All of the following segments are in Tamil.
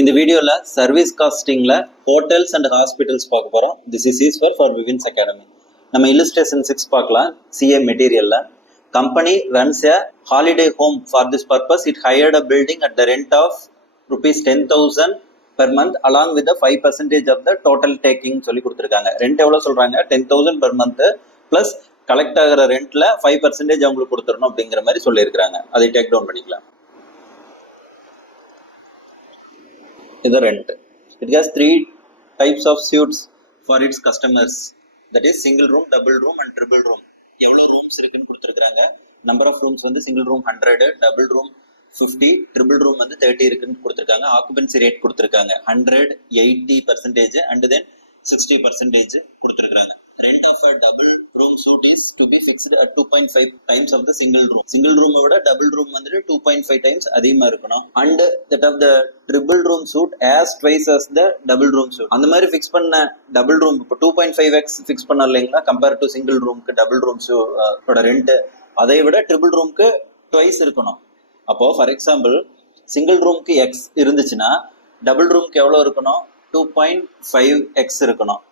இந்த வீடியோல சர்வீஸ் காஸ்டிங்ல ஹோட்டல்ஸ் அண்ட் ஹாஸ்பிட்டல்ஸ் பார்க்க போறோம். This is Eswar for Vivin's academy. நம்ம இல்லஸ்ட்ரேஷன் 6 பார்க்கலாம். சிஏ மெட்டீரியல்ல company runs a holiday home. For this purpose it hired a building at the rent of rupees 10,000 per month along with the 5% of the total taking சொல்லி கொடுத்துருக்காங்க. ரெண்ட் எவ்வளவு சொல்றாங்க? 10,000 per month பிளஸ் கலெக்ட் ஆகிற ரெண்ட்ல 5% அவங்களுக்கு கொடுத்துடணும் அப்படிங்கிற மாதிரி சொல்லியிருக்காங்க. அதை டேக் டவுன் பண்ணிக்கலாம். The rent. It has 3 types of suites for its customers. That is single room, double room and triple room. எவ்வளவு ரூம்ஸ் இருக்குன்னு கொடுத்துருக்காங்க. நம்பர் ஆஃப் ரூம்ஸ் வந்து single room 100, double room 50, triple room வந்து 30 இருக்குன்னு கொடுத்துருக்காங்க. ஆக்குபென்சி ரேட் கொடுத்துருக்காங்க 100, 80% அண்ட் தென் 60% கொடுத்துருக்காங்க. Rent of a double room suite is to be fixed at 2.5 times of the single room. Single room விட double room வந்து 2.5 times அதிகமா இருக்கணும். And that of the triple room suite as twice as the double room suite. அந்த மாதிரி ஃபிக்ஸ் பண்ண டபுள் ரூம் இப்போ 2.5x ஃபிக்ஸ் பண்ண இல்லைங்களா, கம்பேர் டு சிங்கிள் ரூம்க்கு டபுள் ரூம் ஓட ரெண்ட் அதை விட ட்ரிபிள் ரூம்க்கு ட்வைஸ் இருக்கணும். அப்போ ஃபார் எக்ஸாம்பிள் சிங்கிள் ரூம்க்கு எக்ஸ் இருந்துச்சுன்னா டபுள் ரூம்க்கு எவ்வளோ இருக்கணும்? 2.5x இருக்கணும்.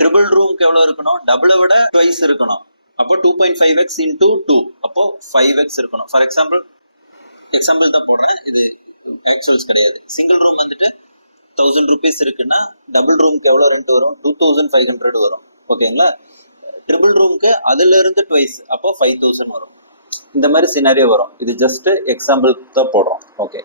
ட்ரிபிள் ரூம்க்கு எவ்வளவு இருக்கணும்? டபுளை விட ட்வைஸ் இருக்கணும். அப்போ 2.5x into 2 அப்போ 5x இருக்கணும். ஃபார் எக்ஸாம்பிள் தான் போடுறேன், இது ஆக்சுவல்ஸ் கிடையாது. சிங்கிள் ரூம் வந்துட்டு 1000 rupees இருக்குன்னா டபுள் ரூம்க்கு எவ்வளோ ரெண்ட் வரும்? 2500 வரும். ஓகேங்களா? ட்ரிபிள் ரூம்க்கு அதுல இருந்து ட்வைஸ் அப்போ 5000 வரும். இந்த மாதிரி சினாரியோ வரும். இது ஜஸ்ட் எக்ஸாம்பிள் தான் போடுறோம். ஓகே,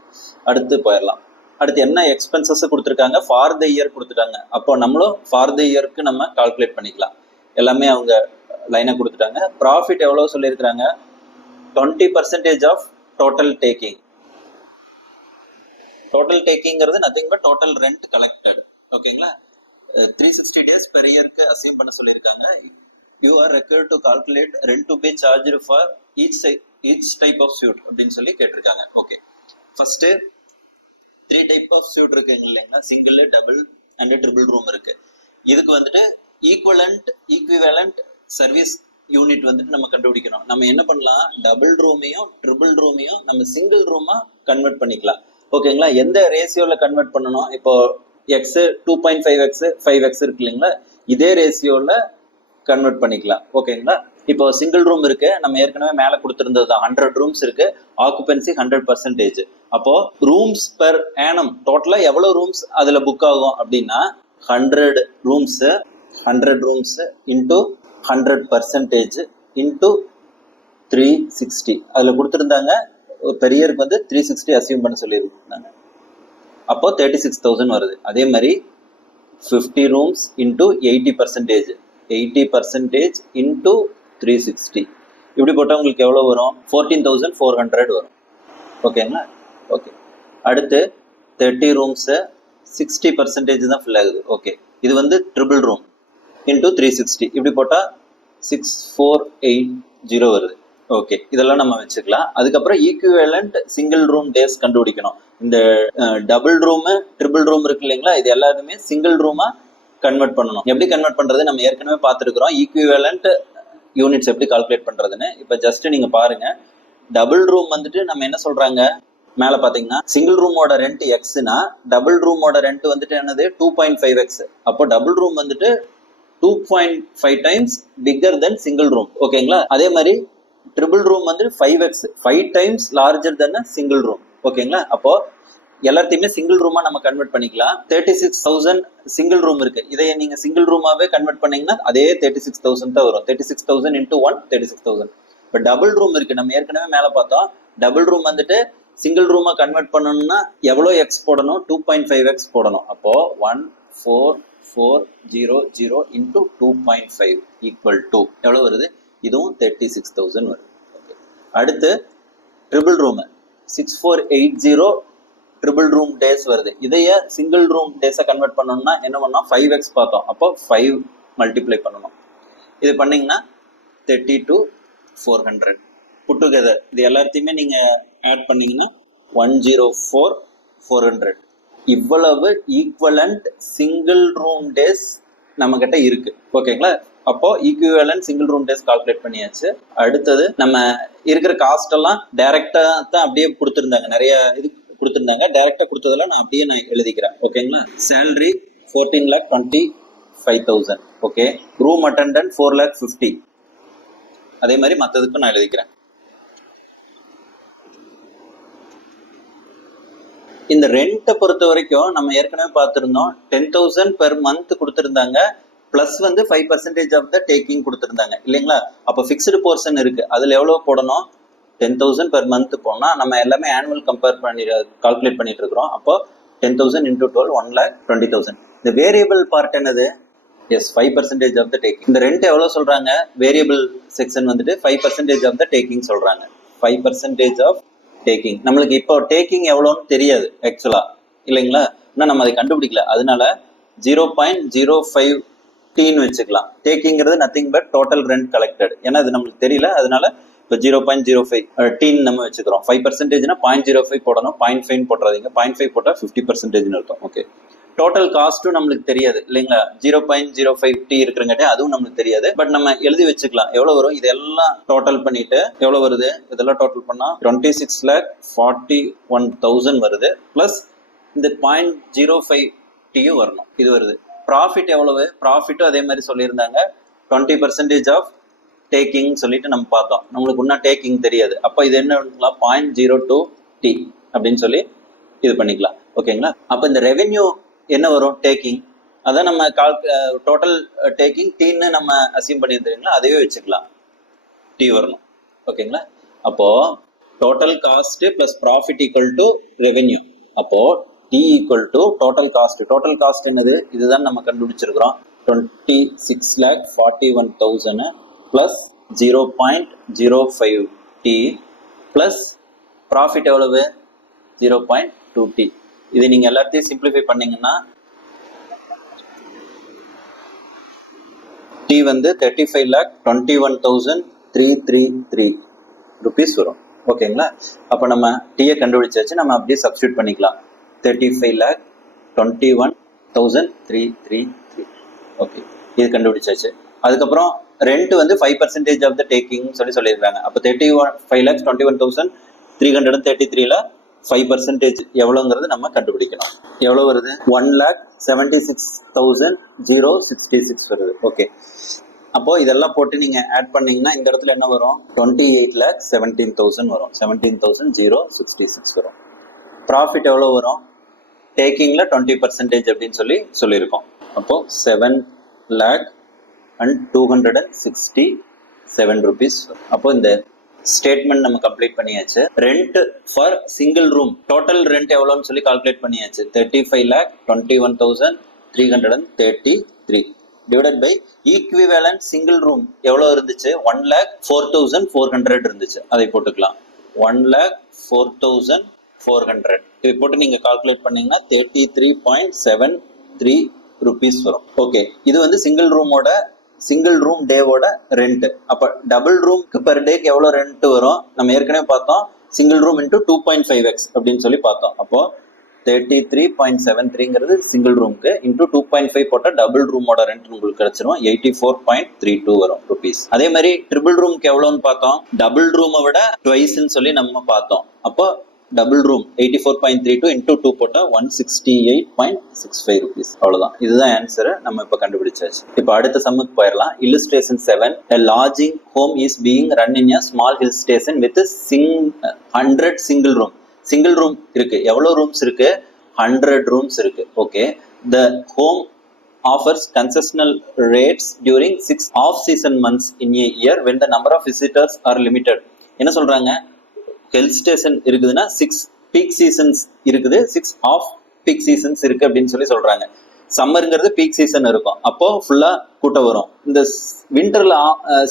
அடுத்து போயிடலாம். அடுத்து என்ன எக்ஸ்பென்சஸ் கொடுத்துருக்காங்க? ஃபார் த இயர் கொடுத்துட்டாங்க. அப்போ நம்மளும் ஃபார் த இயருக்கு நம்ம கால்குலேட் பண்ணிக்கலாம். எல்லாமே அவங்க லைனை கொடுத்துட்டாங்க. ப்ராஃபிட் எவ்வளோ சொல்லியிருக்கிறாங்க? 20% ஆஃப் டோட்டல் டேக்கிங். டோட்டல் டேக்கிங்கிறது nothing but total rent collected. ஓகேங்களா? 360 days பெர் இயருக்கு அசைன் பண்ண சொல்லியிருக்காங்க. You are required to calculate rent to pay charge for each type of suite அப்படின்னு சொல்லி கேட்டிருக்காங்க. Okay, first 3 type of suite இருக்குங்க இல்லைங்களா? Single, double and triple room இருக்கு. இதுக்கு வந்துட்டு ஈக்குவலண்ட் சர்வீஸ் யூனிட் வந்துட்டு நம்ம கண்டுபிடிக்கணும். நம்ம என்ன பண்ணலாம்? டபுள் ரூமையும் ட்ரிபிள் ரூமையும் நம்ம சிங்கிள் ரூமா கன்வெர்ட் பண்ணிக்கலாம். ஓகேங்களா? எந்த ரேஷியோல கன்வெர்ட் பண்ணணும்? இப்போ எக்ஸ் 2.5x 5x இருக்கு இல்லைங்களா, இதே ரேஷியோல கன்வெர்ட் பண்ணிக்கலாம். ஓகேங்களா? இப்போ சிங்கிள் ரூம் இருக்கு, நம்ம ஏற்கனவே மேல கொடுத்திருந்தது தான். 100 ரூம்ஸ் இருக்கு, ஆக்குபென்சி 100%. அப்போ ரூம்ஸ் பெர் ஆனம் டோட்டலா எவ்வளவு ரூம்ஸ் அதுல புக் ஆகும் அப்படின்னா 100 ரூம்ஸ் இன்டூ 100% இன்டூ 360 அதுல கொடுத்துருந்தாங்க. பெரியருக்கு வந்து 360 அசியூம் பண்ண சொல்லியிருந்தாங்க. அப்போ 36,000 வருது. அதே மாதிரி 50 ரூம்ஸ் இன்டூ 80% இன்டூ 360 இப்படி போட்டால் உங்களுக்கு எவ்வளோ வரும்? 14,400 வரும். ஓகேங்களா? ஓகே, அடுத்து 30 ரூம்ஸு 60% தான் ஃபில் ஆகுது. ஓகே, இது வந்து ட்ரிபிள் ரூம் இன்டூ 360 இப்படி போட்டால் 6480 வருது. ஓகே, இதெல்லாம் நம்ம வச்சுக்கலாம். அதுக்கப்புறம் ஈக்குவலண்ட் சிங்கிள் ரூம் டேஸ் கண்டுபிடிக்கணும். இந்த டபுள் ரூமு ட்ரிபிள் ரூம் இருக்கு இல்லைங்களா, இது எல்லாருமே சிங்கிள் ரூமா கன்வெர்ட் பண்ணணும். எப்படி கன்வெர்ட் பண்றது நம்ம ஏற்கனவே பார்த்துருக்குறோம். ஈக்குவலண்ட் யூனிட்ஸ் எப்படி கால்குலேட் பண்றதுன்னு இப்போ ஜஸ்ட் நீங்க பாருங்க. டபுள் ரூம் வந்துட்டு நம்ம என்ன சொல்றாங்க? மேல பாத்தீங்கன்னா சிங்கிள் ரூமோட ரெண்ட் எக்ஸ்னா டபுள் ரூமோட ரெண்ட் வந்துட்டு என்னது? 2.5x. அப்போ டபுள் ரூம் வந்துட்டு 2.5 டைம்ஸ் பிக்கர் தென் சிங்கிள் ரூம். ஓகேங்களா? அதே மாதிரி ட்ரிபிள் ரூம் வந்து 5x 5 times larger than single room. ஓகேங்களா? அப்போ எல்லாத்தையுமே சிங்கிள் ரூமா நம்ம கன்வெர்ட் பண்ணிக்கலாம். 36,000 சிங்கிள் ரூம் இருக்கு. இதை நீங்க சிங்கிள் ரூமாவே கன்வெர்ட் பண்ணீங்கன்னா அதே 36,000 தான் வரும். 36,000 into 1 36,000. இப்போ டபுள் ரூம் இருக்கு, நம்ம ஏற்கனவே மேல பார்த்தோம். டபுள் ரூம் வந்துட்டு சிங்கிள் ரூமா கன்வெர்ட் பண்ணணும்னா எவ்வளோ எக்ஸ் போடணும்? 2.5x போடணும். அப்போ 14,400 into 2.5 ஈக்குவல் டு எவ்வளவு வருது? இதுவும் 36,000 வருது. அடுத்து triple room 6480 triple room days வருது. இதைய சிங்கிள் ரூம் டேஸை கன்வெர்ட் பண்ணணும்னா என்ன பண்ணோம்? 5x பார்த்தோம். அப்போ 5 மல்டிப்ளை பண்ணணும். இது பண்ணீங்கன்னா 32,400 புட் டுகெதர். இது எல்லாத்தையுமே நீங்க ஆட் பண்ணீங்கன்னா 104,400. இவ்வளவு ஈக்குவலண்ட் சிங்கிள் ரூம் டேஸ் நம்ம கிட்ட இருக்கு. ஓகேங்களா? அப்போ equivalent single room days calculate பண்ணியாச்சு. அடுத்தது நம்ம இருக்கிற காஸ்ட் எல்லாம் டைரக்டா தான் அப்படியே கொடுத்துருந்தாங்க. நிறைய இது கொடுத்துருந்தாங்க. டைரக்டா கொடுத்ததெல்லாம் நான் அப்படியே நான் எழுதிக்கிறேன். ஓகேங்களா? சேலரி 14,25,000. ஓகே. Room attendant 4,50,000. அதே மாதிரி மற்றதுக்கும் நான் எழுதிக்கிறேன். இந்த ரெண்ட்டை பொறுத்த வரைக்கும் நம்ம ஏற்கனவே பார்த்துருந்தோம். 10,000 பெர் மந்த் கொடுத்துருந்தாங்க. பிளஸ் வந்து 5% ஆஃப் த டேக்கிங் கொடுத்துருந்தாங்க இல்லைங்களா? அப்போ ஃபிக்ஸ்டு போர்ஷன் இருக்கு. அதில் எவ்வளோ போடணும்? 10,000 பெர் மந்த் போனால் நம்ம எல்லாமே ஆனுவல் கம்பேர் பண்ணி கால்குலேட் பண்ணிட்டு இருக்கிறோம். அப்போ 10,000 into 12 1,20,000. இந்த வேரியபிள் பார்ட் என்னது? Yes, 5% of the taking. இந்த ரெண்ட் எவ்வளோ சொல்றாங்க? வேரியபிள் செக்ஷன் வந்துட்டு 5% ஆஃப் த டேக்கிங் சொல்றாங்க. 5% ஆஃப் டேக்கிங். நம்மளுக்கு இப்போ டேக்கிங் எவ்வளோன்னு தெரியாது ஆக்சுவலா இல்லைங்களா? இன்னும் நம்ம அதை கண்டுபிடிக்கல. அதனால 0.015 வச்சுக்கலாம். டேக்கிங்கிறது nothing but total rent collected. ஏன்னா அது நம்மளுக்கு தெரியல. அதனால இப்போ 0.05 நம்ம வச்சுக்கிறோம். 5%னா 0.05 போடணும். 0.5 போட்டுறாதீங்க. 0.5 போட்டால் 50% அர்த்தம். ஓகே. டோட்டல் காஸ்ட்டும் நம்மளுக்கு தெரியாது இல்லைங்களா? 0.05 இருக்கிறங்காட்டி அதுவும் நம்மளுக்கு தெரியாது. பட் நம்ம எழுதி வச்சுக்கலாம் எவ்வளவு வரும். இதெல்லாம் டோட்டல் பண்ணிட்டு எவ்வளவு வருது? இதெல்லாம் டோட்டல் பண்ணா 26,41,000 வருது. பிளஸ் இந்த 0.05 வரணும். இது வருது. ப்ராஃபிட் எவ்வளவு? ப்ராஃபிட்டும் அதே மாதிரி சொல்லியிருந்தாங்க. 20% ஆஃப் டேக்கிங் சொல்லிட்டு நம்ம பார்த்தோம். நம்மளுக்கு இன்னும் டேக்கிங் தெரியாது. அப்போ இது என்ன பண்ணிக்கலாம்? 0.02 அப்படின்னு சொல்லி இது பண்ணிக்கலாம். ஓகேங்களா? அப்போ இந்த ரெவென்யூ என்ன வரும்? டேக்கிங். அதான் நம்ம டோட்டல் டேக்கிங் டீன்னு நம்ம அசியூம் பண்ணியிருந்தீங்களா? அதையே வச்சுக்கலாம். டி வரணும். ஓகேங்களா? அப்போ total cost plus profit equal to revenue. அப்போ T equal to total cost. Total cost என்னது? இதுதான் நம்ம கண்டுபிடிச்சிருக்கிறோம். 26,41,000 பிளஸ் 0.05 பிளஸ் ப்ராஃபிட் எவ்வளவு? 0.2. இது நீங்க எல்லாத்தையும் சிம்பிளிஃபை பண்ணீங்கன்னா டி வந்து 35,21,333 rupees வரும். ஓகேங்களா? அப்போ நம்ம டீயை கண்டுபிடிச்சாச்சு. நம்ம அப்படியே சப்ஸ்டியூட் பண்ணிக்கலாம். 35,21,333. ஓகே, இது கண்டுபிடிச்சாச்சு. அதுக்கப்புறம் ரெண்ட் வந்து 5% ஆஃப் த டேக்கிங் சொல்லியிருக்காங்க. அப்போ 35,21,333ல 5% எவ்வளோங்கிறது நம்ம கண்டுபிடிக்கணும். எவ்வளோ வருது? 1,76,066 வருது. ஓகே. அப்போ இதெல்லாம் போட்டு நீங்க ஆட் பண்ணீங்கன்னா இந்த இடத்துல என்ன வரும்? 28,17,000 வரும். 17,066 வரும். ப்ராஃபிட் எவ்வளோ வரும்? டேக்கிங்ல 20% அப்படின்னு சொல்லியிருக்கோம். அப்போ 7,267 rupees. அப்போ இந்த ஸ்டேட்மெண்ட் நம்ம கம்ப்ளீட் பண்ணியாச்சு. Rent for single room total rent எவ்வளோன்னு சொல்லி கால்குலேட் பண்ணியாச்சு. 35,21,333 divided by equivalent single room எவ்வளோ இருந்துச்சு? 1,04,400 இருந்துச்சு. அதை போட்டுக்கலாம். 1,04,400 இது போட்டு நீங்க கால்குலேட் பண்ணீங்கன்னா 33.73 rupees வரும். ஓகே, இது வந்து சிங்கிள் ரூம் டேவோட ரெண்ட். அப்ப டபுள் ரூம்க்கு பெர் டேக்கு எவ்வளவு ரெண்ட் வரும்? நம்ம ஏற்கனவே பார்த்தோம். சிங்கிள் ரூம் இன்டூ 2.5x அப்படின்னு சொல்லி பார்த்தோம். அப்போ 33.73ங்கிறது சிங்கிள் ரூம்க்கு இன்டூ 2.5 போட்டா டபுள் ரூமோட ரெண்ட் உங்களுக்கு கிடைச்சிரும். 84.32 வரும் rupees. அதே மாதிரி ட்ரிபிள் ரூம்க்கு எவ்வளோன்னு பார்த்தோம். டபுள் ரூமை விட ட்வைஸ்ன்னு சொல்லி நம்ம பார்த்தோம். அப்போ டபுள் ரூம் 84.32 இன்டூ 2 போட்டா 168.65 rupees. அவ்வளவுதான். இதுதான் ஆன்சர். நம்ம இப்ப கண்டுபிடிச்சாச்சு. இப்ப அடுத்த சம்முக்கு போயிடலாம். Illustration 7. A lodging home is being run in a small hill station with 100 single room. Single room இருக்கு. எவ்வளவு ரூம்ஸ் இருக்கு? 100 ரூம்ஸ் இருக்கு. Okay. The home offers concessional rates during 6 off-season months in a year when the number of visitors are limited. என்ன சொல்றாங்க? ஹில் ஸ்டேஷன் இருக்குதுன்னா 6 பீக் சீசன்ஸ் இருக்குது, 6 ஆஃப் பீக் சீசன்ஸ் இருக்கு அப்படின்னு சொல்றாங்க. சம்மருங்கிறது பீக் சீசன் இருக்கும். அப்போ ஃபுல்லா கூட்டம் வரும். இந்த விண்டர்ல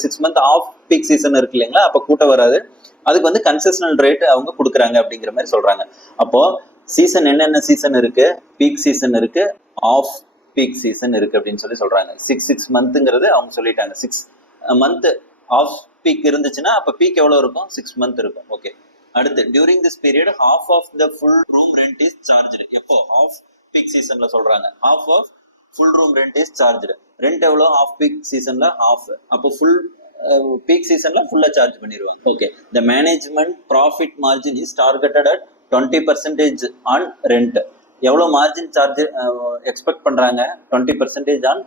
6 மந்த் ஆஃப் பீக் சீசன் இருக்கு இல்லைங்களா? அப்போ கூட்டம் வராது. அதுக்கு வந்து கன்செஷனல் ரேட் அவங்க கொடுக்குறாங்க அப்படிங்கிற மாதிரி சொல்றாங்க. அப்போ சீசன் என்னென்ன சீசன் இருக்கு? பீக் சீசன் இருக்கு, ஆஃப் பீக் சீசன் இருக்கு அப்படின்னு சொல்றாங்க. 6 மந்த்ங்கிறது அவங்க சொல்லிட்டாங்க. 6 மந்த் ஆஃப் பீக் இருந்துச்சுன்னா அப்ப பீக் எவ்வளவு இருக்கும்? 6 மந்த் இருக்கும். ஓகே. அடுத்து during this period half of the full room rent is charged. எப்போ? ஆஃப் பீக் சீசன்ல சொல்றாங்க. Half of full room rent is charged. Rent எவ்வளோ? ஆஃப் பீக் சீசன்ல ஹாஃப். அப்போ ஃபுல் பீக் சீசன்ல ஃபுல்லா சார்ஜ் பண்ணிடுவாங்க. Okay. The management profit margin is targeted at 20% on rent. எவ்வளோ மார்ஜின் சார்ஜ் எக்ஸ்பெக்ட் பண்ணுறாங்க? 20% on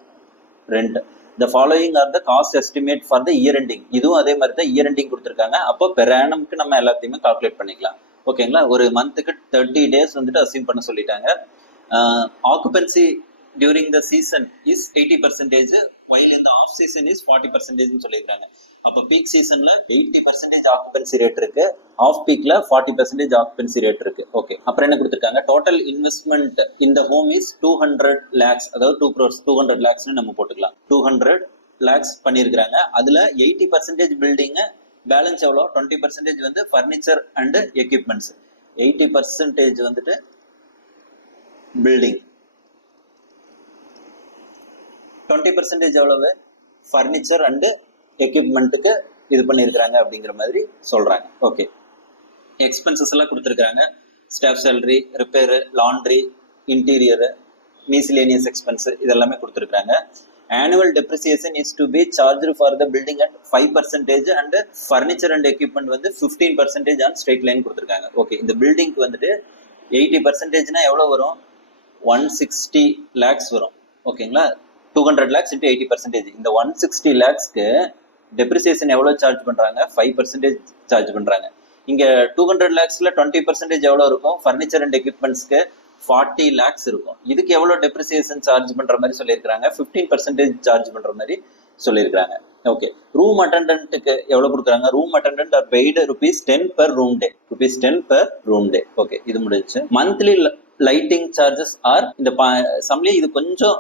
rent. The following are the cost estimate for the year ending. இதுவும் அதே மாதிரி தான் இயர் எண்டிங் கொடுத்துருக்காங்க. அப்போ பெர் ஆனம்க்கு நம்ம எல்லாத்தையுமே கால்குலேட் பண்ணிக்கலாம். ஓகேங்களா? ஒரு மந்த்துக்கு 30 days வந்துட்டு அசீவ் பண்ண சொல்லிட்டாங்க. Occupancy during the season is 80%, while in the off season is 40% சொல்லியிருக்காங்க. அப்போ பீக் சீசன்ல 80% ஆக்குபென்சி ரேட் இருக்கு, ஆஃப் பீக்ல 40% ஆக்குபென்சி ரேட் இருக்கு. ஓகே, அப்புறம் என்ன கொடுத்துருக்காங்க? டோட்டல் இன்வெஸ்ட்மெண்ட் இந்த ஹோம் இஸ் 200 lakhs, அதாவது 2 crores, 200 lakhs நம்ம போட்டுக்கலாம். 200 lakhs பண்ணியிருக்காங்க. அதுல 80% பில்டிங், பேலன்ஸ் எவ்வளோ? 20% வந்து ஃபர்னிச்சர் அண்ட் எக்யூப்மெண்ட்ஸ். 80% வந்துட்டு பில்டிங், 20% எவ்வளவு? ஃபர்னிச்சர் அண்ட் எக்யூப்மெண்ட்டுக்கு இது பண்ணியிருக்கிறாங்க அப்படிங்கிற மாதிரி சொல்றாங்க. ஓகே, எக்ஸ்பென்சஸ் எல்லாம் கொடுத்துருக்காங்க. Staff salary, repair, laundry, interior, miscellaneous expense இதெல்லாமே கொடுத்துருக்காங்க. Annual depreciation is to be charge for the building at 5% and furniture and equipment வந்து 15% ஆன் ஸ்ட்ரெயிட் லைன் கொடுத்துருக்காங்க. ஓகே, இந்த பில்டிங்க்கு வந்துட்டு 80%னா எவ்வளோ வரும்? 160 lakhs வரும். ஓகேங்களா? 200 lakhs into 80%. இந்த 160 lakhsக்கு டெப்ரிசியேஷன் எவ்வளோ சார்ஜ் பண்ணுறாங்க? 5% சார்ஜ் பண்ணுறாங்க. இங்கே 200 lakhsல 20% எவ்வளோ இருக்கும்? ஃபர்னிச்சர் அண்ட் எக்யூப்மெண்ட்ஸ்க்கு 40 lakhs இருக்கும். இதுக்கு எவ்வளோ டெப்ரிசியேஷன் சார்ஜ் பண்ணுற மாதிரி சொல்லியிருக்காங்க? 15% சார்ஜ் பண்ணுற மாதிரி சொல்லியிருக்காங்க. ஓகே, ரூம் அட்டெண்டன்ட்டுக்கு எவ்வளோ கொடுக்குறாங்க? Room attendant are paid ₹10 per room day. ₹10 per room day. Okay, இது முடிஞ்சு. மந்த்லி லைட்டிங் சார்ஜஸ் ஆர், இந்த சம்லி இது கொஞ்சம்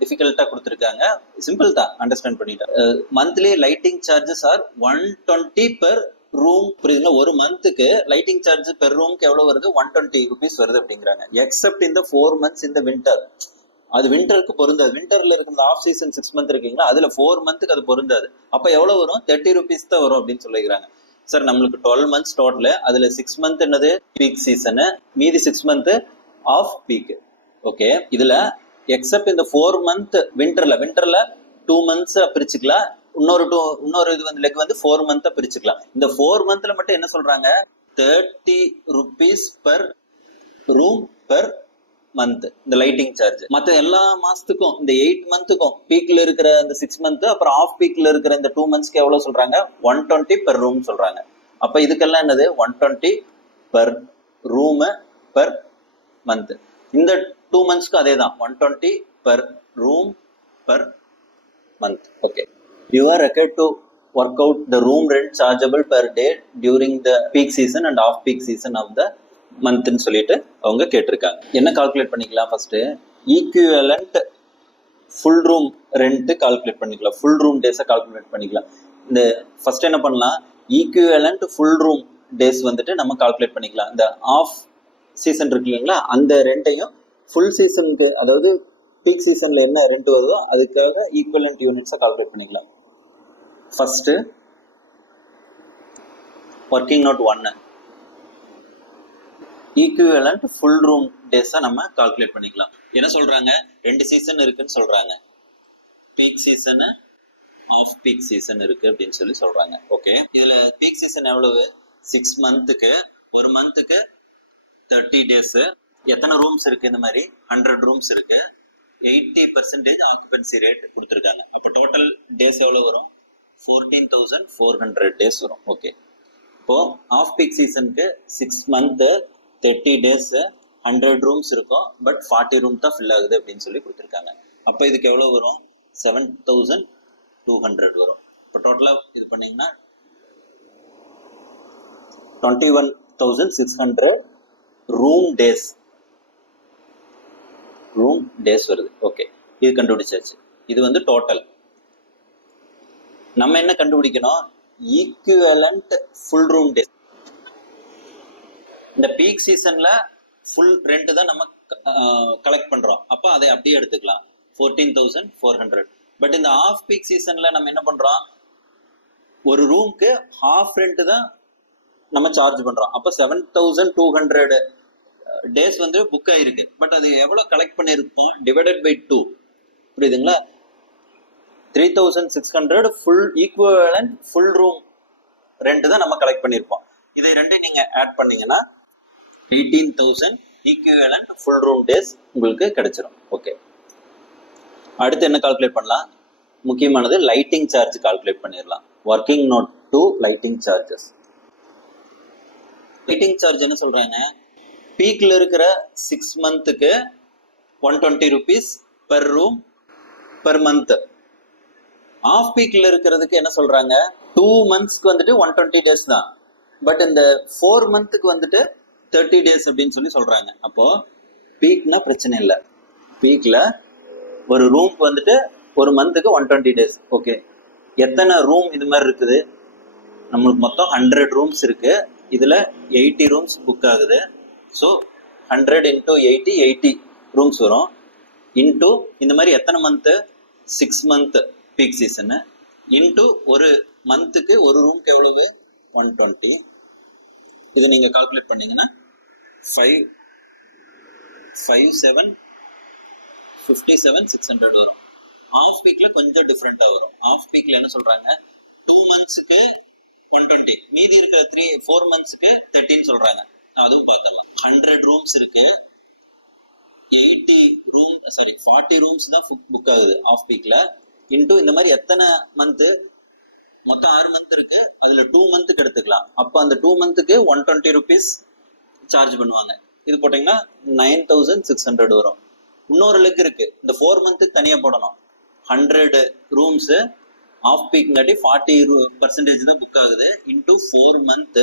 டிஃபிகல்ட்டா கொடுத்துருக்காங்க. சிம்பிள் தான், அண்டர்ஸ்டாண்ட் பண்ணிட்டேன். Monthly lighting charges are 120 per room. புரியுதுங்களா? ஒரு மந்த்துக்கு லைட்டிங் சார்ஜ் பெர் ரூம்க்கு எவ்வளவு வருது? ₹120 வருது அப்படிங்கிறாங்க. எக்ஸப்ட் இந்த 4 months இந்த வின்டர். அது வின்டருக்கு பொருந்தாது. வின்டர்ல இருக்கிற ஆஃப் சீசன் 6 month இருக்கீங்களா, அதுல 4 monthக்கு அது பொருந்தாது. அப்ப எவ்வளவு வரும்? ₹30 தான் வரும் அப்படின்னு சொல்லிக்கிறாங்க. சார், நம்மளுக்கு 12 months டோட்டல், அதுல 6 month என்னது? பீக் சீசனு, மீதி 6 month ஆஃப் பீக். ஓகே, இதுல எக்ஸப்ட் இந்த 4 month வின்டர்ல 2 months பிரிச்சுக்கலாம். இன்னொரு இது வந்து லெக் வந்து 4 month பிரிச்சுக்கலாம். இந்த 4 monthல மட்டும் என்ன சொல்றாங்க? ₹30 per ரூம் per month இந்த லைட்டிங் சார்ஜ். மற்ற எல்லா மாசத்துக்கும், இந்த 8 monthக்கும், பீக்ல இருக்கிற இந்த 6 month, அப்புறம் ஆஃப் பீக்ல இருக்கிற இந்த 2 monthsக்கு எவ்வளவு சொல்றாங்க? 120 per room சொல்றாங்க. அப்ப இதுக்கெல்லாம் என்னது? 120 per room per month. இந்த 2 monthsக்கு அதே தான், 120 per room per month. Okay, you are required to work out the room rent chargeable per day during the peak season and off peak season of the monthன்னு சொல்லிட்டு அவங்க கேட்டிருக்காங்க. என்ன கால்குலேட் பண்ணிக்கலாம்? First equivalent full room rent calculate பண்ணிக்கலாம். ஃபுல் ரூம் டேஸை கால்குலேட் பண்ணிக்கலாம். இந்த ஃபர்ஸ்ட் என்ன பண்ணலாம்? ஈக்குவலண்ட் ஃபுல் ரூம் டேஸ் வந்துட்டு நம்ம கால்குலேட் பண்ணிக்கலாம். இந்த ஆஃப் சீசன் இருக்கு இல்லைங்களா, அந்த ரெண்டையும் ஃபுல் சீசனுக்கு, அதாவது பீக் சீசன்ல என்ன ரெண்ட் வருதோ அதுக்காக ஈக்குவலண்ட் யூனிட்ஸை கால்குலேட் பண்ணிக்கலாம். First working note 1, equivalent full room டேஸை நம்ம கால்குலேட் பண்ணிக்கலாம். என்ன சொல்றாங்க? 2 சீசன் இருக்குன்னு சொல்றாங்க. Peak season, off peak season இருக்கு அப்படின்னு சொல்லி சொல்றாங்க. ஓகே, இதுல பீக் சீசன் எவ்வளவு? 6 monthக்கு, ஒரு மந்த்துக்கு 30 days. எத்தனை ரூம்ஸ் இருக்கு? இந்த மாதிரி 100 rooms இருக்கு. 80% ஆக்குபென்சி ரேட் கொடுத்துருக்காங்க. அப்போ டோட்டல் டேஸ் எவ்வளவு வரும்? 14,400 days வரும். ஓகே, இப்போ ஆஃப் பீக் சீசனுக்கு 6 month 30 days 100 rooms இருக்கும், பட் 40 room தான் ஃபில் ஆகுது அப்படின்னு சொல்லி கொடுத்துருக்காங்க. அப்போ இதுக்கு எவ்வளவு வரும்? 7,200 வரும். இப்போ டோட்டலா இது பண்ணீங்கன்னா 21,600 ரூம் டேஸ் வருது. ஓகே, இது கண்டுபிடிச்சாச்சு. இது வந்து டோட்டல். நம்ம என்ன கண்டுபிடிக்கணும்? Equivalent full room days. இந்த பீக் சீசன்ல ஃபுல் ரெண்ட் தான் நம்ம கலெக்ட் பண்றோம். அப்ப அதை அப்படியே எடுத்துக்கலாம், 14,400. பட் இந்த ஆஃப் பீக் சீசன்ல நம்ம என்ன பண்றோம்? ஒரு ரூம்க்கு ஹாஃப் ரெண்ட் தான் நம்ம சார்ஜ் பண்றோம். அப்ப 7,200 டேஸ் வந்து புக் ஆயிருக்கு. பட் அது எவ்வளவு கலெக்ட் பண்ணிருக்கோம்? Divided by 2. புரியுதுங்களா? 3,600 full equivalent full room rent தான் நம்ம கலெக்ட் பண்ணிருப்போம். இதை ரெண்டையும் நீங்க ஆட் பண்ணீங்கன்னா 18,000 ஈக்குவலண்ட் ஃபுல் ரூம் டேஸ் உங்களுக்கு கிடைச்சிரும். ஓகே, அடுத்து என்ன கால்குலேட் பண்ணலாம்? முக்கியமானது லைட்டிங் சார்ஜ் கால்குலேட் பண்ணிடலாம். Working note to lighting charges. Lighting charge என்ன சொல்றாங்க? பீக்ல இருக்கிற 6 மந்த்துக்கு 120 rupees per room per month. Off பீக்ல இருக்கிறதுக்கு என்ன சொல்றாங்க? 2 monthsக்கு வந்துட்டு 120 days தான். பட் இந்த 4 மந்த்துக்கு வந்துட்டு 30 days அப்படின்னு சொல்லி சொல்றாங்க. அப்போ பீக்னா பிரச்சனை இல்லை. பீக்ல ஒரு ரூம்க்கு வந்துட்டு ஒரு மந்த்துக்கு 120 days. ஓகே, எத்தனை ரூம் இது மாதிரி இருக்குது? நம்மளுக்கு மொத்தம் 100 ரூம்ஸ் இருக்கு. இதுல 80 ரூம்ஸ் புக் ஆகுது. ஸோ 100 into 80 ரூம்ஸ் வரும். இன்டூ இந்த மாதிரி எத்தனை month? 6 month peak season. Into ஒரு மந்த்துக்கு ஒரு ரூம்க்கு எவ்வளவு? 120. இது நீங்க கால்குலேட் பண்ணீங்கன்னா 57,600 வரும். ஆஃப் பீக்ல கொஞ்சம் டிஃப்ரெண்டா வரும். ஆஃப் பீக்ல என்ன சொல்றாங்க? 2 monthsக்கு 120, மீதி இருக்கிற 4 monthsக்கு 13 சொல்றாங்க. அதுவும் பார்க்கலாம். 100 ரூம்ஸ் இருக்கு. 40 ரூம்ஸ் தான் புக் ஆகுது ஆஃப் பீக்ல. இன்டூ இந்த மாதிரி எத்தனை மந்த்? மொத்தம் 6 மந்த் இருக்கு. அதுல 2 மந்த்துக்கு எடுத்துக்கலாம். அப்போ அந்த 2 மந்த்துக்கு 120 rupees சார்ஜ் பண்ணுவாங்க. இது போட்டீங்கன்னா 9,600 வரும். இன்னொரு லெக் இருக்கு. இந்த 4 மந்த்துக்கு தனியா போடணும். 100 ரூம்ஸ் ஆஃப் பீக்ங்காட்டி 40% தான் புக் ஆகுது. Into 4 month.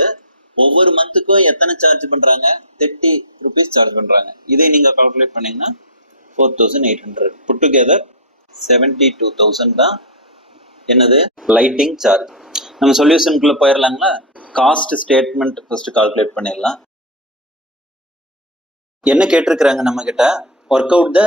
ஒவ்வொரு மந்த்துக்கும் எத்தனை சார்ஜ் பண்றாங்க? 30 rupees சார்ஜ் பண்றாங்க. இதை நீங்க கால்குலேட் பண்ணீங்கன்னா 4,800. புட் டுகெதர் 72,000 தான் என்னது? Lighting charge. நம்ம சொல்யூஷனுக்குள்ள போயிடலாங்களா? காஸ்ட் ஸ்டேட்மெண்ட் ஃபர்ஸ்ட் கால்குலேட் பண்ணிடலாம். என்ன கேட்டிருக்கிறாங்க நம்ம கிட்ட? Work out the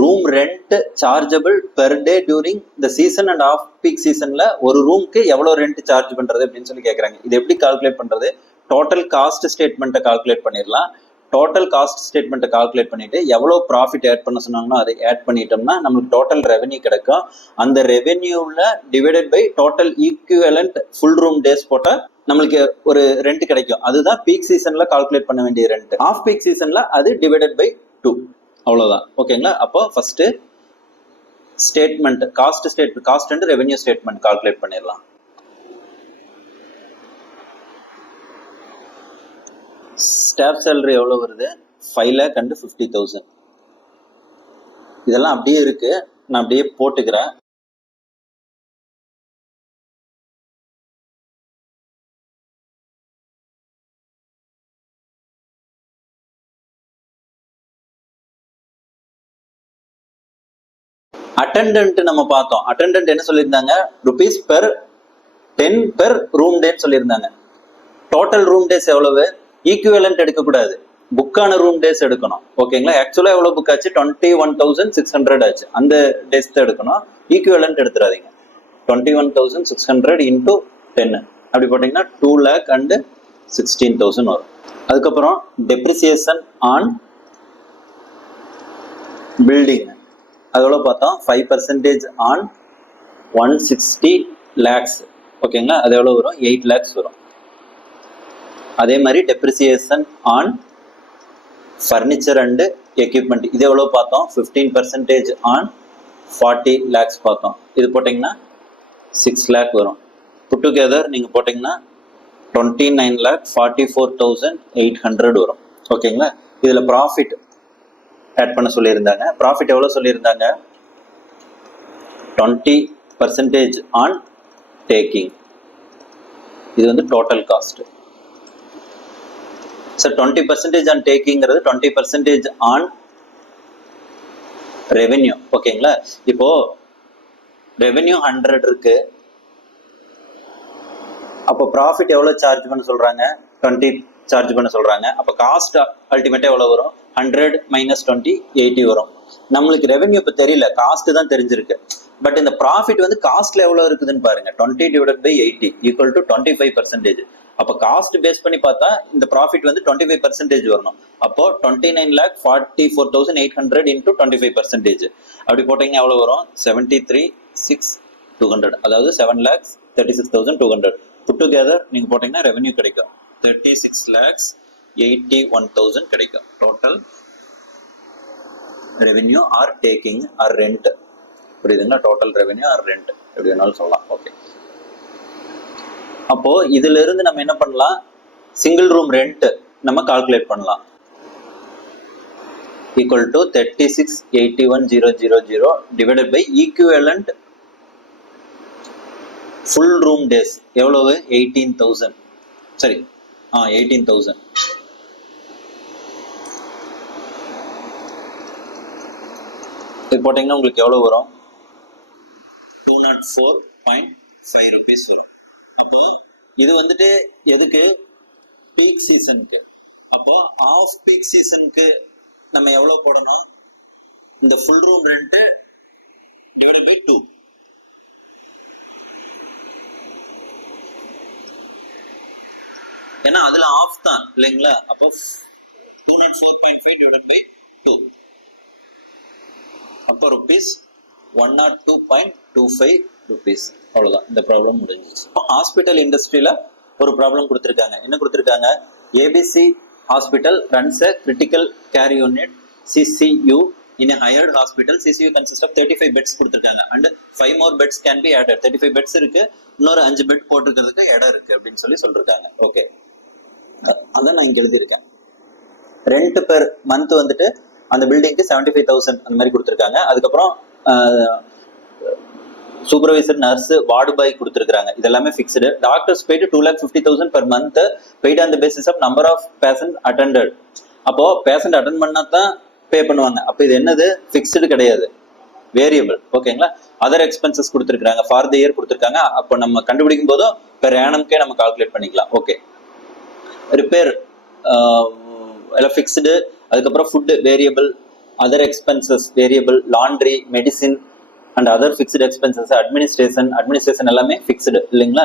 room rent chargeable per day during the season and half peak சீசன்ல ஒரு ரூம்க்கு எவ்வளவு ரெண்ட் சார்ஜ் பண்றது அப்படின்னு சொல்லி கேட்கறாங்க. இது எப்படி கால்குலேட் பண்றது? டோட்டல் காஸ்ட் ஸ்டேட்மெண்ட்டை கால்குலேட் பண்ணிடலாம். டோட்டல் காஸ்ட் ஸ்டேட்மெண்ட்டை கால்குலேட் பண்ணிட்டு எவ்வளோ ப்ராஃபிட் ஆட் பண்ண சொன்னாங்களோ அதை ஆட் பண்ணிட்டோம்னா நம்மளுக்கு டோட்டல் ரெவென்யூ கிடைக்கும். அந்த ரெவென்யூவில் divided by total equivalent full room days போட்டால் நம்மளுக்கு ஒரு ரெண்ட் கிடைக்கும். அதுதான் பீக் சீசன்ல கால்குலேட் பண்ண வேண்டிய ரெண்ட். ஆஃப் பீக் சீசன்ல அது டிவைடட் பை 2. அவ்வளோதான். ஓகேங்களா? அப்போ first statement cost and revenue statement calculate பண்ணிடலாம். ஸ்டாஃப் சேலரி எவ்வளோ வருது? 5,50,000. இதெல்லாம் அப்படியே இருக்கு. நான் அப்படியே போட்டுக்கிறேன். அட்டெண்டன்ட் நம்ம பார்த்தோம். அட்டெண்டன்ட் என்ன சொல்லியிருந்தாங்க? rupees per 10 per room day சொல்லியிருந்தாங்க. டோட்டல் ரூம் டேஸ் எவ்வளவு? ஈக்குவலண்ட் எடுக்கக்கூடாது, புக்கான ரூம் டேஸ் எடுக்கணும். ஓகேங்களா? ஆக்சுவலா எவ்வளவு புக் ஆச்சு? 21,600 ஆச்சு. அந்த டேஸ் தான் எடுக்கணும். ஈக்குவலண்ட் எடுத்துறாதீங்க. 21,600 into 10 அப்படி போட்டீங்கன்னா 2,16,000 வரும். அதுக்கப்புறம் டெப்ரிசியேஷன் ஆன் பில்டிங் அது எவ்வளோ பார்த்தோம்? 5% ஆன் 160 lakhs. ஓகேங்களா? அது எவ்வளோ வரும்? 8 lakhs வரும். அதே மாதிரி depreciation on furniture and equipment இது எவ்வளோ பார்த்தோம்? 15% ஆன் 40 lakhs பார்த்தோம். இது போட்டிங்கன்னா 6 lakh வரும். புட் டுகெதர் நீங்கள் போட்டிங்கன்னா 29,44,800 வரும். ஓகேங்களா? இதில் ப்ராஃபிட் ஆட் பண்ண சொல்லியிருந்தாங்க. ப்ராஃபிட் எவ்வளோ சொல்லியிருந்தாங்க? 20% ஆன் டேக்கிங். இது வந்து டோட்டல் காஸ்ட். சார் 20% ஆன் டேக்கிங்கிறது 20% ஆன் ரெவென்யூ. ஓகேங்களா? இப்போ ரெவென்யூ 100 இருக்கு. அப்போ ப்ராஃபிட் எவ்வளோ சார்ஜ் பண்ண சொல்றாங்க? 20 சார்ஜ் பண்ண சொல்றாங்க. அப்போ காஸ்ட் அல்டிமேட்டா எவ்வளோ வரும்? 100 - 20 80 வரும். நம்மளுக்கு ரெவென்யூ இப்போ தெரியல, காஸ்ட் தான் தெரிஞ்சிருக்கு. பட் இந்த ப்ராஃபிட் வந்து காஸ்ட்ல எவ்வளோ இருக்குதுன்னு பாருங்க. 20 / 80 = 25%. அப்போ காஸ்ட் பேஸ் பண்ணி பார்த்தா இந்த ப்ராஃபிட் வந்து 25% வரணும். அப்போ 29,44,800 into 25%. அப்படி போட்டீங்கன்னா எவ்வளோ வரும்? 73,600. அதாவது 7,36,200. புட் டுகெதர் நீங்க போட்டீங்கன்னா ரெவென்யூ கிடைக்கும் 36 lakhs 81,000 கிடைக்கும். Total revenue are taking R rent, புரியுதுங்களா? டோட்டல் ரெவென்யூ ஆர் ரெண்ட் எப்படி வேணாலும் சொல்லலாம். ஓகே, அப்போ இதுல இருந்து நம்ம என்ன பண்ணலாம், சிங்கிள் ரூம் ரெண்ட் நம்ம கால்குலேட் பண்ணலாம். equal to 3681,000 divided by equivalent full room days எவ்வளவு 18,000, சரி 18,000. இது போட்டீங்கன்னா உங்களுக்கு எவ்வளவு வரும், 204.5 rupees வரும். அப்போ இது வந்துட்டு எதுக்கு, பீக் சீசனுக்கு. அப்போ ஆஃப் பீக் சீசனுக்கு நம்ம எவ்வளவு போடணும், இந்த full room rent divided by 2. ஏன்னா அதுல ஆஃப் தான் இல்லைங்களா, அப்போ 204.5 டிவைடட் பை 2, அப்போ ருபீஸ் 102.25 rupees. அவ்வளவுதான், இந்த ப்ராப்ளம் முடிஞ்சிச்சு. ஹாஸ்பிட்டல் இண்டஸ்ட்ரியில ஒரு ப்ராப்ளம் கொடுத்துருக்காங்க. என்ன கொடுத்துருக்காங்க, ABC hospital runs a critical care unit CCU in a hired hospital. CCU consists of 35 beds கொடுத்திருக்காங்க and 5 more beds can be added. 35 beds இருக்கு, இன்னொரு 5 பெட் போட்டுக்கிறதுக்கு இடம் இருக்கு அப்படின்னு சொல்லிருக்காங்க. ஓகே, அதான் நான் இங்க எழுதியிருக்கேன். ரெண்ட் பெர் மந்த் வந்துட்டு அந்த பில்டிங்க்கு 75,000 அந்த மாதிரி கொடுத்திருக்காங்க. அதுக்கப்புறம் சூப்பர்வைசர், நர்ஸ், வார்டு பாய் கொடுத்துருக்காங்க. இதெல்லாமே fixed. Doctors paid 2,50,000 per month paid on the basis of number of patient attended. அப்போ பேஷண்ட் அட்டென்ட் பண்ணா தான் பே பண்ணுவாங்க. அப்போ இது என்னது, ஃபிக்ஸ்டு கிடையாது, வேரியபிள். ஓகேங்களா? அதர் எக்ஸ்பென்சஸ் கொடுத்துருக்காங்க, ஃபார் த இயர் கொடுத்துருக்காங்க. அப்போ நம்ம கண்டுபிடிக்கும் போதும் பெர் ஆனம்கே நம்ம கால்குலேட் பண்ணிக்கலாம். ஓகே, ரிப்பேர் எல்லாம் ஃபிக்ஸ்டு. அதுக்கப்புறம் food variable, other expenses variable, laundry, medicine and other fixed expenses, administration எல்லாமே fixed இல்லைங்களா,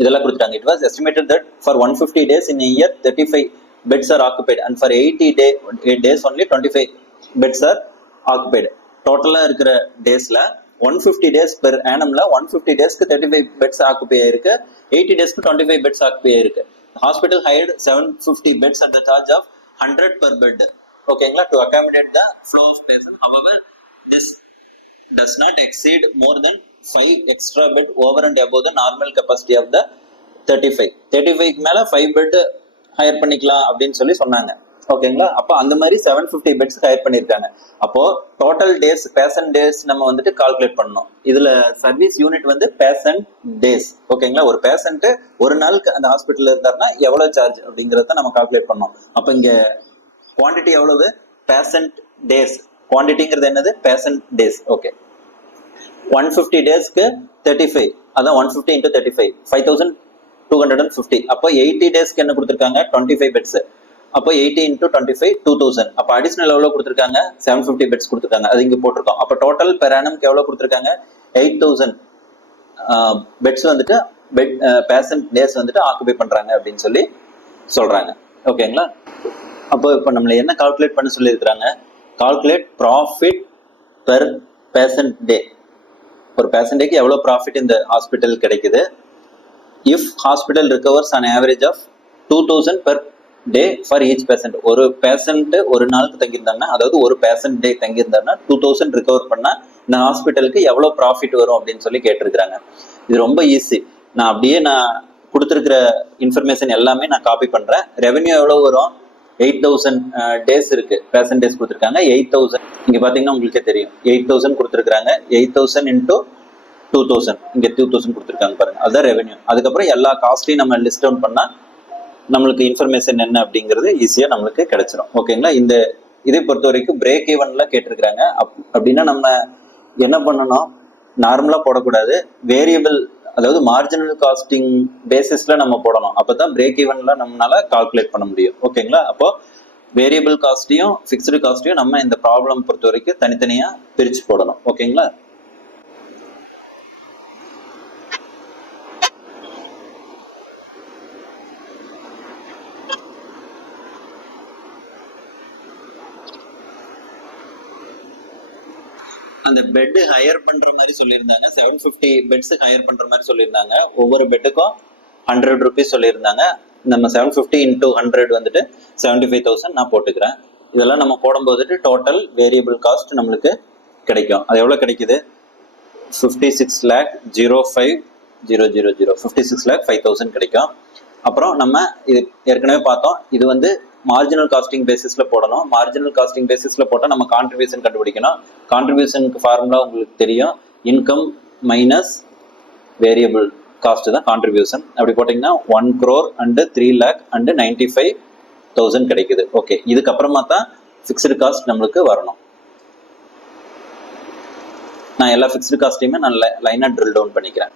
இதெல்லாம் கொடுத்துட்டாங்க. It was estimated that for 150 days in a year 35 beds are occupied and for 80 days only 25 beds are occupied. டோட்டலா இருக்கிற டேஸ்ல 150 days per annumல 150 daysக்கு 35 beds ஆக்குபை ஆயிருக்கு, 80 daysக்கு 25 beds ஆக்குபை ஆயிருக்கு. Hospital hired 750 beds at the charge of 100 per bed. ஓகேங்களா, to accommodate the flow of patients. However, this does not exceed more than 5 extra bed over and above the normal capacity of the 35. 35 மேல 5 bed ஹையர் பண்ணிக்கலாம் அப்படின்னு சொன்னாங்க. ஓகேங்களா, அப்போ அந்த மாதிரி 750 பெட்ஸ் ஹையர் பண்ணியிருக்காங்க. அப்போ டோட்டல் டேஸ், பேஷண்ட் டேஸ் நம்ம வந்துட்டு கால்குலேட் பண்ணணும். இதுல சர்வீஸ் யூனிட் வந்து பேஷண்ட் டேஸ். ஓகேங்களா, ஒரு பேஷண்ட் ஒரு நாளுக்கு அந்த ஹாஸ்பிட்டல்ல இருக்காருன்னா எவ்வளவு சார்ஜ் அப்படிங்கறத நம்ம கால்குலேட் பண்ணோம். அப்ப இங்க குவான்டிட்டி எவ்வளவு, பேஷண்ட் டேஸ். குவான்டிட்டிங்கிறது என்னது, பேஷண்ட் டேஸ். ஓகே, 150 டேஸ்க்கு 35, அதான் 150 into 35 5,250. அப்போ 80 டேஸ்க்கு என்ன கொடுத்துருக்காங்க, 25 பெட்ஸ். அப்போ 80 into 25 2,000. அப்போ அடிஷனல் எவ்வளவு கொடுத்துருக்காங்க, 750 பெட்ஸ் கொடுத்துருக்காங்க. அது இங்க போட்டிருக்கோம். அப்போ டோட்டல் பெர் ஆனம்க்கு எவ்வளவு கொடுத்துருக்காங்க, 8,000 பெட்ஸ் வந்துட்டு பேஷண்ட் டேஸ் வந்துட்டு ஆக்குபை பண்றாங்க அப்படின்னு சொல்றாங்க. ஓகேங்களா, அப்போ இப்போ நம்மள என்ன கால்குலேட் பண்ண சொல்லியிருக்கிறாங்க, calculate profit per patient day. ஒரு பேஷண்ட் டேக்கு எவ்வளவு ப்ராஃபிட் இந்த ஹாஸ்பிட்டல் கிடைக்குது. If hospital recovers on average of 2,000 per day for each patient. ஒரு பேஷண்ட் ஒரு நாளுக்கு தங்கியிருந்தாங்கன்னா, அதாவது ஒரு பேஷண்ட் டே தங்கியிருந்தாருன்னா 2,000 ரிகவர் பண்ணா இந்த ஹாஸ்பிட்டலுக்கு எவ்வளவு ப்ராஃபிட் வரும் அப்படின்னு கேட்டிருக்கிறாங்க. இது ரொம்ப ஈஸி. நான் அப்படியே கொடுத்துருக்கிற இன்ஃபர்மேஷன் எல்லாமே நான் காப்பி பண்றேன். ரெவென்யூ எவ்வளவு வரும், 8,000 டேஸ் இருக்கு, பேஷண்ட் டேஸ் கொடுத்துருக்காங்க. 8,000 இங்க பாத்தீங்கன்னா உங்களுக்கே தெரியும், 8,000 கொடுத்துருக்காங்க. 8,000 into 2,000, இங்க 2,000 கொடுத்துருக்காங்க பாருங்க, அதுதான் ரெவென்யூ. அதுக்கப்புறம் எல்லா காஸ்ட்டையும் நம்ம லிஸ்ட் டவுன் பண்ணா நம்மளுக்கு இன்ஃபர்மேஷன் என்ன அப்படிங்கிறது ஈஸியா நம்மளுக்கு கிடைச்சிடும். ஓகேங்களா, இந்த இதை பொறுத்த வரைக்கும் பிரேக் ஈவன்ல கேட்டிருக்கிறாங்க. அப்படின்னா நம்ம என்ன பண்ணணும், நார்மலா போடக்கூடாது, வேரியபிள் அதாவது மார்ஜினல் காஸ்டிங் பேசிஸ்ல நம்ம போடணும். அப்பதான் பிரேக் ஈவன்ல நம்மளால கால்குலேட் பண்ண முடியும். ஓகேங்களா, அப்போ வேரியபிள் காஸ்டையும் பிக்ஸ்டு காஸ்டையும் நம்ம இந்த ப்ராப்ளம் பொறுத்த வரைக்கும் தனித்தனியா பிரிச்சு போடணும். ஓகேங்களா, அந்த பெட் ஹையர் பண்ற மாதிரி சொல்லியிருந்தாங்க. 750 பெட்ஸ் ஹையர் பண்ற மாதிரி சொல்லியிருந்தாங்க. ஒவ்வொரு பெட்டுக்கும் 100 rupees சொல்லியிருந்தாங்க. நம்ம 750 into 100 வந்துட்டு 75,000 நான் போட்டுக்கிறேன். இதெல்லாம் நம்ம போடும்போது டோட்டல் வேரியபிள் காஸ்ட் நம்மளுக்கு கிடைக்கும். அது எவ்வளோ கிடைக்குது? 56,05,000 56,05,000 கிடைக்கும். அப்புறம் நம்ம இது ஏற்கனவே பார்த்தோம், இது வந்து மார்ஜினல் காஸ்டிங் பேசிஸ்ல போடணும். மார்ஜினல் காஸ்டிங் பேசிஸ்ல போட்டால் நம்ம கான்ட்ரிபியூஷன் கண்டுபிடிக்கணும். கான்ட்ரிபியூஷனுக்கு ஃபார்முலா உங்களுக்கு தெரியும், இன்கம் மைனஸ் வேரியபிள் காஸ்ட் தான் கான்ட்ரிபியூஷன். அப்படி போட்டிங்கன்னா 1 crore and 3 lakh and 95,000 கிடைக்குது. ஓகே, இதுக்கப்புறமா தான் ஃபிக்ஸ்டு காஸ்ட் நம்மளுக்கு வரணும். நான் எல்லா ஃபிக்ஸ்டு காஸ்ட்டையுமே நான் லைனாக ட்ரில் டவுன் பண்ணிக்கிறேன்.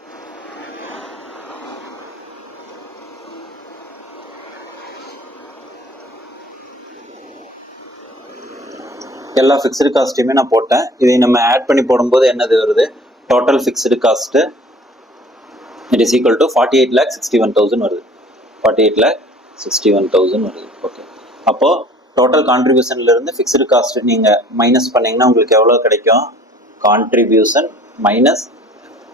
எல்லா ஃபிக்ஸ்டு காஸ்ட்டையுமே நான் போட்டேன். இதை நம்ம ஆட் பண்ணி போடும்போது என்னது வருது? Total fixed cost it is equal to 48,61,000 வருது. 48,61,000 வருது. ஓகே, அப்போ டோட்டல் கான்ட்ரிபியூஷன்ல இருந்து ஃபிக்ஸ்டு காஸ்ட் நீங்க மைனஸ் பண்ணீங்கன்னா உங்களுக்கு எவ்வளோ கிடைக்கும்? கான்ட்ரிபியூஷன் மைனஸ்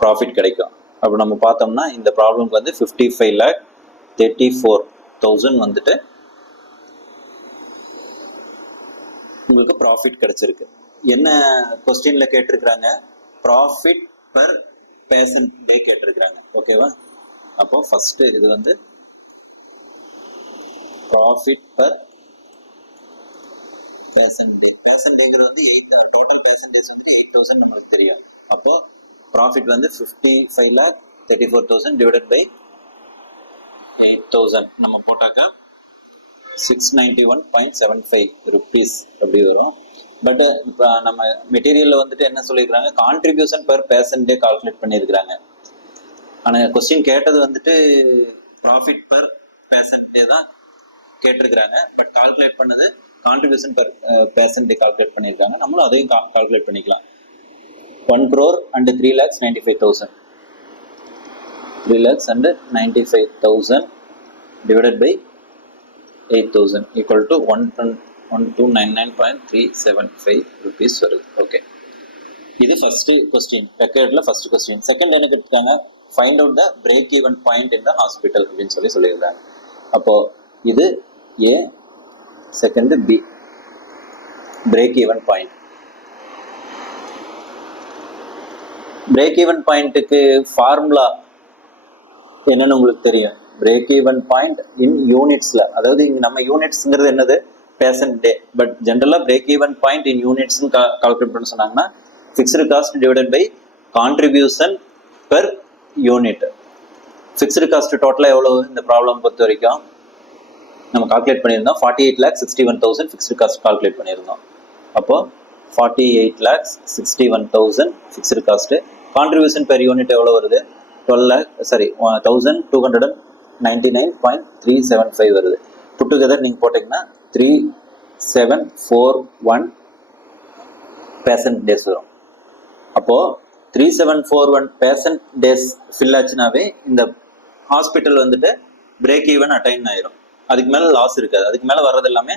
ப்ராஃபிட் கிடைக்கும். அப்போ நம்ம பார்த்தோம்னா இந்த ப்ராப்ளம்க்கு வந்து 55,34,000 வந்துட்டு உங்களுக்கு ப்ராஃபிட் கிடைச்சிருக்கு. என்ன கொஸ்டின்ல கேட்டிருக்கிறாங்க? ப்ராஃபிட் பர் பேசன்ட் டே கேட்டிருக்கிறாங்க. ஓகேவா? அப்போ ஃபர்ஸ்ட் இது வந்து ப்ராஃபிட் பர் பேசன்ட் டே. பேசன்ட் டேங்கிறது வந்து 8 டோட்டல் பேசன்ட் டேஸ் வந்து 8,000 நம்மளுக்கு தெரியும். அப்போ ப்ராஃபிட் வந்து 55,34,000 டிவைடட் பை 8,000 நம்ம போட்டாக்கா 691.75 rupees அப்படி வரும். பட் இப்போ நம்ம மெட்டீரியலில் வந்துட்டு என்ன சொல்லியிருக்கிறாங்க? கான்ட்ரிபியூஷன் பர் பேசன்ட் டே கால்குலேட் பண்ணியிருக்கிறாங்க. ஆனால் கொஸ்டின் கேட்டது வந்துட்டு ப்ராஃபிட் பர் பேசன்ட் டே தான் கேட்டிருக்கிறாங்க. பட் கால்குலேட் பண்ணது கான்ட்ரிபியூஷன் பர் பேசன்ட் டே கால்குலேட் பண்ணியிருக்காங்க. நம்மளும் அதையும் கால்குலேட் பண்ணிக்கலாம். 1 crore and 3,95,000 3,95,000 divided by 8,000 equal to 1299.375 rupees வருது. ஓகே, இது ஃபர்ஸ்ட் கொஸ்டின், ரெக்கார்ட்ல ஃபர்ஸ்ட் கொஸ்டின். செகண்ட் என்ன கேட்டிருக்காங்க? Find out the break even point in the hospital அப்படின்னு சொல்லியிருக்காங்க. அப்போ இது A, second B. Break even point, break even பாயிண்ட்டுக்கு ஃபார்முலா என்னன்னு உங்களுக்கு தெரியும். பிரேக் ஈவன் பாயிண்ட் இன் யூனிட்ஸ்ல, அதாவது இங்க நம்ம யூனிட்ஸ்ங்கிறது என்னது? Patient day. பட் ஜென்ரலா break even point in units calculate பண்ண சொன்னாங்கன்னா fixed cost divided by contribution per unit. Fixed cost டோட்டலா எவ்வளவு இந்த ப்ராப்ளம் பொறுத்த வரைக்கும் நம்ம கால்குலேட் பண்ணியிருந்தோம்? 48,61,000 ஃபிக்ஸ்டு காஸ்ட் கால்குலேட் பண்ணியிருந்தோம். அப்போ 48,61,000 fixed cost. Contribution per unit எவ்வளோ வருது? 1,299.375 வருது. புட் டுகெதர் நீங்கள் போட்டிங்கன்னா 3,741 பேசன்ட் டேஸ் வரும். அப்போது 3,741 பேசன்ட் டேஸ் ஃபில் ஆச்சுனாவே இந்த ஹாஸ்பிட்டல் வந்துட்டு பிரேக் ஈவன் அட்டைன் ஆயிரும். அதுக்கு மேலே லாஸ் இருக்காது, அதுக்கு மேலே வர்றது எல்லாமே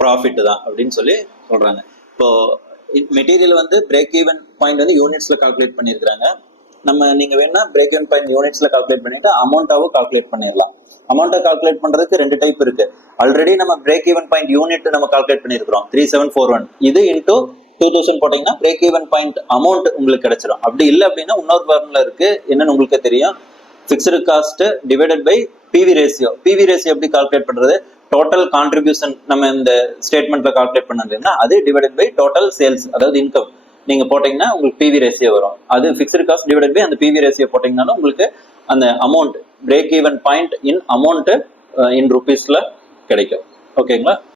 ப்ராஃபிட் தான் அப்படின்னு சொல்கிறாங்க. இப்போது மெட்டீரியல் வந்து பிரேக் ஈவன் பாயிண்ட் வந்து யூனிட்ஸில் கால்குலேட் பண்ணியிருக்கிறாங்க. நீங்கள் வேணா பிரேக் ஈவன் பாயிண்ட் யூனிட்ஸ்ல கால்குலேட் பண்ணிட்டு அமௌண்ட்டாவும் கால்குலேட் பண்ணிடலாம். அமௌண்ட்டை கால்குலேட் பண்றதுக்கு 2 டைப் இருக்கு. ஆல்ரெடி நம்ம பிரேக் ஈவன் பாயிண்ட் யூனிட் நம்ம கால்குலேட் பண்ணியிருக்கிறோம் 3,741. இது இன்டூ 2,000 போட்டீங்கன்னா பிரேக் ஈவன் பாயிண்ட் அமௌண்ட் உங்களுக்கு கிடைச்சிடும். அப்படி இல்லை அப்படின்னா இன்னொரு ஃபார்முலா இருக்கு, என்னன்னு உங்களுக்கு தெரியும். Fixed cost divided by PV ratio. PV ratio எப்படி கால்குலேட் பண்றது? டோட்டல் கான்ட்ரிபியூஷன் நம்ம இந்த ஸ்டேட்மெண்ட்ல கால்குலேட் பண்ணீங்கன்னா அது டிவைடட் பை டோட்டல் சேல்ஸ், அதாவது இன்கம் நீங்க போட்டீங்கன்னா உங்களுக்கு பிவி ரேஷியோ வரும். அது ஃபிக்ஸ்டு காஸ்ட் டிவைடட் பை அந்த பிவி ரேஷியோ போட்டீங்கன்னாலும் உங்களுக்கு அந்த amount break even point in amount in ருபீஸ்ல கிடைக்கும். ஓகேங்களா?